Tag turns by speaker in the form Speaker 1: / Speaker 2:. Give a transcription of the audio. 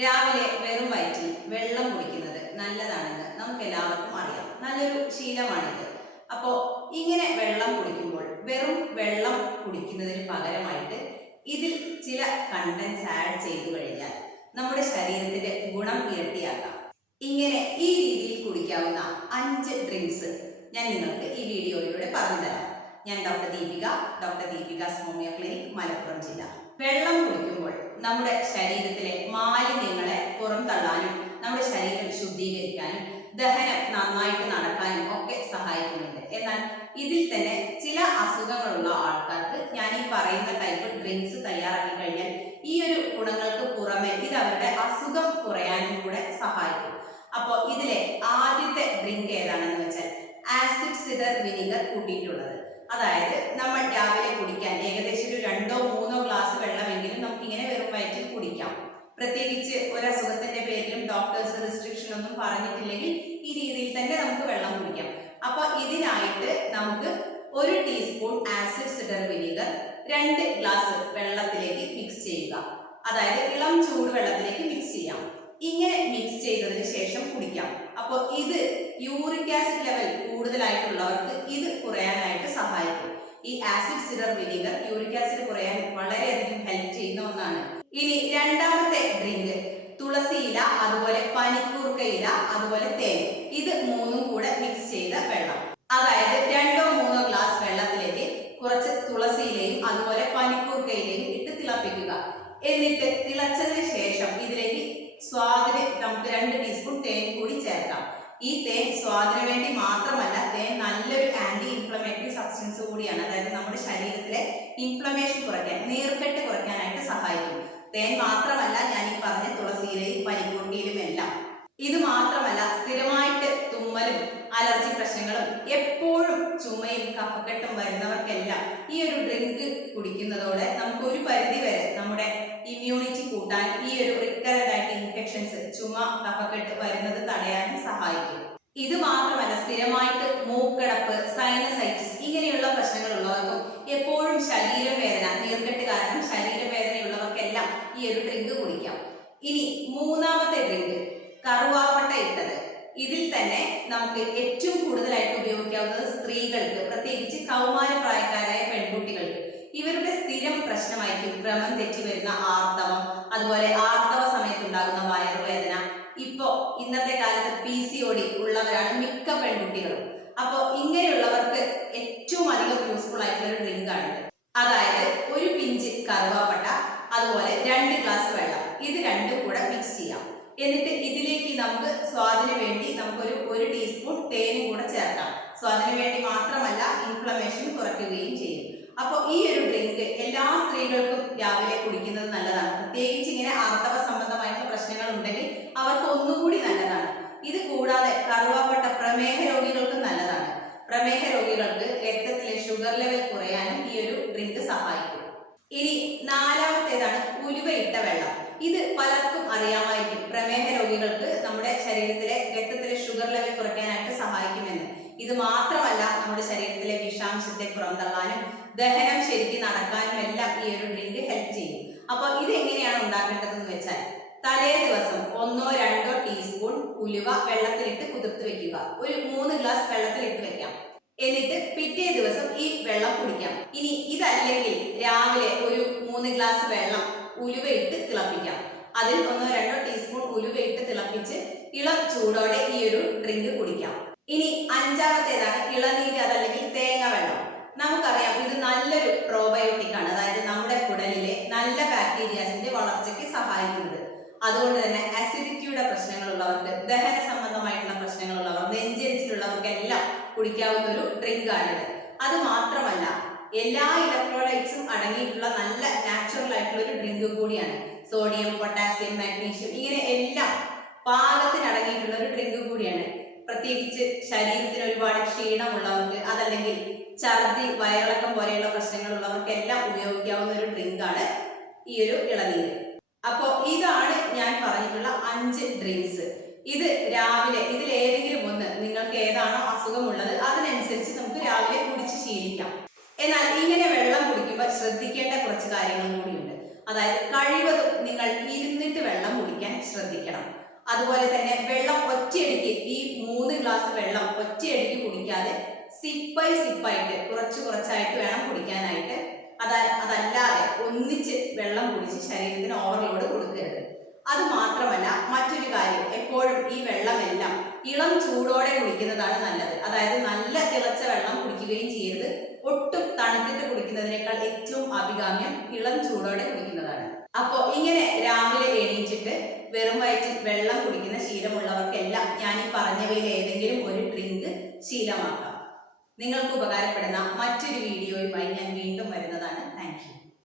Speaker 1: രാവിലെ വെറും വയറ്റിൽ വെള്ളം കുടിക്കുന്നത് നല്ലതാണെന്ന് നമുക്ക് എല്ലാവർക്കും അറിയാം. നല്ലൊരു ശീലമാണിത്. അപ്പോൾ ഇങ്ങനെ വെള്ളം കുടിക്കുമ്പോൾ വെറും വെള്ളം കുടിക്കുന്നതിന് പകരമായിട്ട് ഇതിൽ ചില കണ്ടൻസ് ആഡ് ചെയ്തു കഴിഞ്ഞാൽ നമ്മുടെ ശരീരത്തിന്റെ ഗുണം ഇരട്ടിയാക്കാം. ഇങ്ങനെ ഈ രീതിയിൽ കുടിക്കാവുന്ന അഞ്ച് ഡ്രിങ്ക്സ് ഞാൻ നിങ്ങൾക്ക് ഈ വീഡിയോയിലൂടെ പറഞ്ഞുതരാം. ഞാൻ doctor Deepika doctor Deepika homeo clinic Malappuram ജില്ല. വെള്ളം കുടിക്കുമ്പോൾ നമ്മുടെ ശരീരത്തിലെ മാലിന്യങ്ങളെ പുറംതള്ളാനും നമ്മുടെ ശരീരം ശുദ്ധീകരിക്കാനും ദഹനം നന്നായിട്ട് നടക്കാനും ഒക്കെ സഹായിക്കുന്നുണ്ട്. എന്നാൽ ഇതിൽ തന്നെ ചില അസുഖങ്ങളുള്ള ആൾക്കാർക്ക് ഞാൻ ഈ പറയുന്ന ടൈപ്പ് ഡ്രിങ്ക്സ് തയ്യാറാക്കി കഴിഞ്ഞാൽ ഈ ഒരു ഗുണങ്ങൾക്ക് പുറമെ ഇത് അവരുടെ അസുഖം കുറയാനും കൂടെ സഹായിക്കും. അപ്പോൾ ഇതിലെ ആദ്യത്തെ ഡ്രിങ്ക് ഏതാണെന്ന് വെച്ചാൽ ആസിഡ് സിഡർ വിനിഗർ കൂട്ടിയിട്ടുള്ളത്. അതായത് നമ്മൾ രാവിലെ കുടിക്കാൻ ഏകദേശം ഒരു രണ്ടോ മൂന്നോ ഗ്ലാസ് വെള്ളമെങ്കിലും നമുക്ക് ഇങ്ങനെ വെറും വയറ്റിൽ കുടിക്കാം പ്രത്യേകിച്ച് ഒരു അസുഖത്തിന്റെ പേരിലും ഡോക്ടേഴ്സ് റെസ്ട്രിക്ഷൻ ഒന്നും പറഞ്ഞിട്ടില്ലെങ്കിൽ ഈ രീതിയിൽ തന്നെ നമുക്ക് വെള്ളം കുടിക്കാം. അപ്പൊ ഇതിനായിട്ട് നമുക്ക് ഒരു ടീസ്പൂൺ ആസിഡ് സിഡർ വിനീഗർ രണ്ട് ഗ്ലാസ് വെള്ളത്തിലേക്ക് മിക്സ് ചെയ്യുക. അതായത് ഇളം ചൂട് വെള്ളത്തിലേക്ക് മിക്സ് ചെയ്യാം. ഇങ്ങനെ മിക്സ് ചെയ്തതിന് ശേഷം കുടിക്കാം. അപ്പോൾ ഇത് യൂറിക് ആസിഡ് ലെവൽ കൂടുതലായിട്ടുള്ളവർക്ക് ഇത് കുറയാനായിട്ട് സഹായിക്കും. ഈ acid cider vinegar uric acid കുറയാൻ വളരെയധികം ഹെൽപ്പ് ചെയ്യുന്ന ഒന്നാണ്. ഇനി രണ്ടാമത്തെ ഡ്രിങ്ക് തുളസി ഇല അതുപോലെ പനിക്കൂർക്കയില അതുപോലെ തേൻ. ഇത് മൂന്നും കൂടെ മിക്സ് ചെയ്ത വെള്ളം. അതായത് രണ്ടോ മൂന്നോ ഗ്ലാസ് വെള്ളത്തിലേക്ക് കുറച്ച് തുളസി ഇലയും അതുപോലെ പനിക്കൂർക്കയിലയും ഇട്ട് തിളപ്പിക്കുക. എന്നിട്ട് തിളച്ചതിന് ശേഷം ഇതിലേക്ക് സ്വാദിന് നമുക്ക് രണ്ട് ടീസ്പൂൺ തേൻ കൂടി ചേർക്കാം. ഈ തേൻ സ്വാദിന് വേണ്ടി മാത്രമല്ല തേൻ നല്ലൊരു ആന്റി ഇൻഫ്ലമേറ്ററി സബ്സ്റ്റൻസ് കൂടിയാണ്. അതായത് നമ്മുടെ ശരീരത്തിലെ ഇൻഫ്ലമേഷൻ കുറയ്ക്കാൻ നീർക്കെട്ട് തേൻ മാത്രമല്ല ഞാൻ ഈ പറഞ്ഞ തുളസിയിലയും പനിക്കൂട്ടിയിലും എല്ലാം. ഇത് മാത്രമല്ല സ്ഥിരമായിട്ട് തുമ്മലും അലർജി പ്രശ്നങ്ങളും എപ്പോഴും ചുമയും കഫക്കെട്ടും വരുന്നവർക്കെല്ലാം ഈ ഒരു ഡ്രിങ്ക് കുടിക്കുന്നതോടെ നമുക്ക് ഒരു പരിധി വരെ നമ്മുടെ ഇമ്മ്യൂണിറ്റി കൂട്ടാൻ ഈ ഒരു റിക്കറന്റ് ആയിട്ട് ഇൻഫെക്ഷൻസ് ചുമ കഫക്കെട്ട് വരുന്നത് തടയാനും സഹായിക്കും. ഇത് മാത്രമല്ല സ്ഥിരമായിട്ട് മൂക്കടപ്പ് സൈനസൈറ്റിസ് ഇങ്ങനെയുള്ള പ്രശ്നങ്ങൾ പ്രശ്നങ്ങളുള്ളവർക്കും എപ്പോഴും ശരീരവേദന നീർക്കെട്ട് കാരണം ശരീരവേദനയുള്ളവർക്കെല്ലാം ഈ ഒരു ഡ്രിങ്ക് കുടിക്കാം. ഇനി മൂന്നാമത്തെ ഡ്രിങ്ക് കറുവാപ്പട്ട ഇട്ടത്. ഇതിൽ തന്നെ നമുക്ക് ഏറ്റവും കൂടുതലായിട്ട് ഉപയോഗിക്കാവുന്നത് സ്ത്രീകൾക്ക് പ്രത്യേകിച്ച് കൗമാരപ്രായക്കാരായ പെൺകുട്ടികൾക്ക്. ഇവരുടെ സ്ഥിരം പ്രശ്നമായിരിക്കും ക്രമം തെറ്റി വരുന്ന ആർത്തവം അതുപോലെ ആർത്തവ സമയത്തുണ്ടാകുന്ന വയറുവേദന. ഇപ്പോ ഇന്നത്തെ കാലത്ത് പി സി ഒ ഡി ഉള്ളവരാണ് മിക്ക പെൺകുട്ടികളും അപ്പോ ഇങ്ങനെയുള്ളവർക്ക് ഏറ്റവും അധികം യൂസ്ഫുൾ ആയിട്ടുള്ള ഒരു ഡ്രിങ്ക് ആണിത് അതായത് ഒരു പിഞ്ച് കറുവാപ്പട്ട അതുപോലെ രണ്ട് ഗ്ലാസ് വെള്ളം ഇത് രണ്ടും കൂടെ മിക്സ് ചെയ്യാം എന്നിട്ട് ഇതിലേക്ക് നമുക്ക് സ്വാദിന് വേണ്ടി നമുക്കൊരു ഒരു ടീസ്പൂൺ തേനും കൂടെ ചേർക്കാം. സ്വാദിന് വേണ്ടി മാത്രമല്ല ഇൻഫ്ലമേഷൻ കുറയ്ക്കുകയും ചെയ്യും. അപ്പോൾ ഈ ഒരു ഡ്രിങ്ക് എല്ലാ സ്ത്രീകൾക്കും രാവിലെ കുടിക്കുന്നത് നല്ലതാണ്. പ്രത്യേകിച്ച് ഇങ്ങനെ ആർത്തവ സംബന്ധമായിട്ടുള്ള പ്രശ്നങ്ങൾ ഉണ്ടെങ്കിൽ അവർക്ക് ഒന്നുകൂടി നല്ലതാണ്. ഇത് കൂടാതെ കറുവാപ്പട്ട പ്രമേഹ രോഗികൾക്കും നല്ലതാണ്. പ്രമേഹ രോഗികൾക്ക് രക്തത്തിലെ ഷുഗർ ലെവൽ കുറയാനും ഈ ഒരു ഡ്രിങ്ക് സഹായിക്കും. ഇനി നാലാമത്തേതാണ് ഉലുവയിട്ട വെള്ളം. ഇത് പലർക്കും നമ്മുടെ ശരീരത്തിലെ രക്തത്തിലെ ഷുഗർ ലെവൽ കുറയ്ക്കാനായിട്ട് സഹായിക്കുമെന്ന്. ഇത് മാത്രമല്ല നമ്മുടെ ശരീരത്തിലെ വിഷാംശത്തെ പുറന്തള്ളാനും ദഹനം ശരിക്ക് നടക്കാനും എല്ലാം ഈ ഒരു ഡ്രിങ്ക് ഹെൽപ്പ് ചെയ്യും. അപ്പോൾ ഇത് എങ്ങനെയാണ് ഉണ്ടാക്കേണ്ടതെന്ന് വെച്ചാൽ തലേ ദിവസം ഒന്നോ രണ്ടോ ടീസ്പൂൺ ഉലുവ വെള്ളത്തിലിട്ട് കുതിർത്ത് വെക്കുക. ഒരു മൂന്ന് ഗ്ലാസ് വെള്ളത്തിലിട്ട് വെക്കാം. എന്നിട്ട് പിറ്റേ ദിവസം ഈ വെള്ളം കുടിക്കാം. ഇനി ഇതല്ലെങ്കിൽ രാവിലെ ഒരു മൂന്ന് ഗ്ലാസ് വെള്ളം ഉലുവയിട്ട് തിളപ്പിക്കാം. അതിൽ ഒന്നോ രണ്ടോ ടീസ്പൂൺ ഉലുവയിട്ട് തിളപ്പിച്ച് ഇളം ചൂടോടെ ഈ ഒരു ഡ്രിങ്ക് കുടിക്കാം. ഇനി അഞ്ചാമത്തേതാണ് ഇളനീര് അതല്ലെങ്കിൽ തേങ്ങ വെള്ളം. നമുക്കറിയാം ഇത് നല്ലൊരു പ്രോബയോട്ടിക് ആണ്. അതായത് നമ്മുടെ കുടലിലെ നല്ല ബാക്ടീരിയാസിന്റെ വളർച്ചയ്ക്ക് സഹായിക്കുന്നത് അതുകൊണ്ട് തന്നെ അസിഡിറ്റിയുടെ പ്രശ്നങ്ങളുള്ളവർക്ക് ദഹന സംബന്ധമായിട്ടുള്ള പ്രശ്നങ്ങളുള്ളവർ നെഞ്ചരിച്ചിലുള്ളവർക്കെല്ലാം കുടിക്കാവുന്ന ഒരു ഡ്രിങ്ക് ആണിത്. അത് മാത്രമല്ല എല്ലാ ഇലക്ട്രോലൈറ്റ്സും അടങ്ങിയിട്ടുള്ള നല്ല നാച്ചുറൽ ആയിട്ടുള്ള ഒരു ഡ്രിങ്ക് കൂടിയാണ്. സോഡിയം പൊട്ടാസ്യം മാഗ്നീഷ്യം ഇങ്ങനെ എല്ലാം പാകത്തിന് അടങ്ങിയിട്ടുള്ള ഒരു ഡ്രിങ്ക് കൂടിയാണ്. പ്രത്യേകിച്ച് ശരീരത്തിന് ഒരുപാട് ക്ഷീണമുള്ളവർക്ക് അതല്ലെങ്കിൽ ഛർദി വയറിളക്കം പോലെയുള്ള പ്രശ്നങ്ങളുള്ളവർക്കെല്ലാം ഉപയോഗിക്കാവുന്ന ഒരു ഡ്രിങ്ക് ആണ് ഈ ഒരു ഇളനീര്. അപ്പോൾ ഇതാണ് ഞാൻ പറഞ്ഞിട്ടുള്ള അഞ്ച് ഡ്രിങ്ക്സ്. ഇത് രാവിലെ ഇതിൽ ഏതെങ്കിലും ഒന്ന് നിങ്ങൾക്ക് ഏതാണോ അസുഖമുള്ളത് അതിനനുസരിച്ച് നമുക്ക് രാവിലെ കുടിച്ച് ശീലിക്കാം. എന്നാൽ ഇങ്ങനെ വെള്ളം കുടിക്കുമ്പോൾ ശ്രദ്ധിക്കേണ്ട കുറച്ച് കാര്യങ്ങളും കൂടിയുണ്ട്. അതായത് കഴിവതും നിങ്ങൾ ഇരുന്നിട്ട് വെള്ളം കുടിക്കാൻ ശ്രദ്ധിക്കണം. അതുപോലെ തന്നെ വെള്ളം ഒറ്റയടിക്ക് ഈ മൂന്ന് ഗ്ലാസ് വെള്ളം ഒറ്റയടിക്ക് കുടിക്കാതെ സിപ്പായി സിപ്പായിട്ട് കുറച്ച് കുറച്ചായിട്ട് വേണം കുടിക്കാനായിട്ട്. അത അതല്ലാതെ ഒന്നിച്ച് വെള്ളം കുടിച്ച് ശരീരത്തിന് ഓവർലോഡ് കൊടുക്കരുത്. അത് മാത്രമല്ല മറ്റൊരു കാര്യം എപ്പോഴും ഈ വെള്ളമെല്ലാം ഇളം ചൂടോടെ കുടിക്കുന്നതാണ് നല്ലത്. അതായത് നല്ല തിളച്ച വെള്ളം കുടിക്കുകയും ചെയ്യരുത്. ഒട്ടും തണുത്തിട്ട് കുടിക്കുന്നതിനേക്കാൾ ഏറ്റവും അഭികാമ്യം ഇളം ചൂടോടെ കുടിക്കുന്നതാണ്. അപ്പോൾ ഇങ്ങനെ രാവിലെ എണീച്ചിട്ട് വെറും വയറ്റിൽ വെള്ളം കുടിക്കുന്ന ശീലമുള്ളവർക്കെല്ലാം ഞാൻ ഈ പറഞ്ഞവയിൽ ഏതെങ്കിലും ഒരു ഡ്രിങ്ക് ശീലമാക്കാം. നിങ്ങൾക്ക് ഉപകാരപ്പെടുന്ന മറ്റൊരു വീഡിയോയുമായി ഞാൻ വീണ്ടും വരുന്നതാണ്. താങ്ക്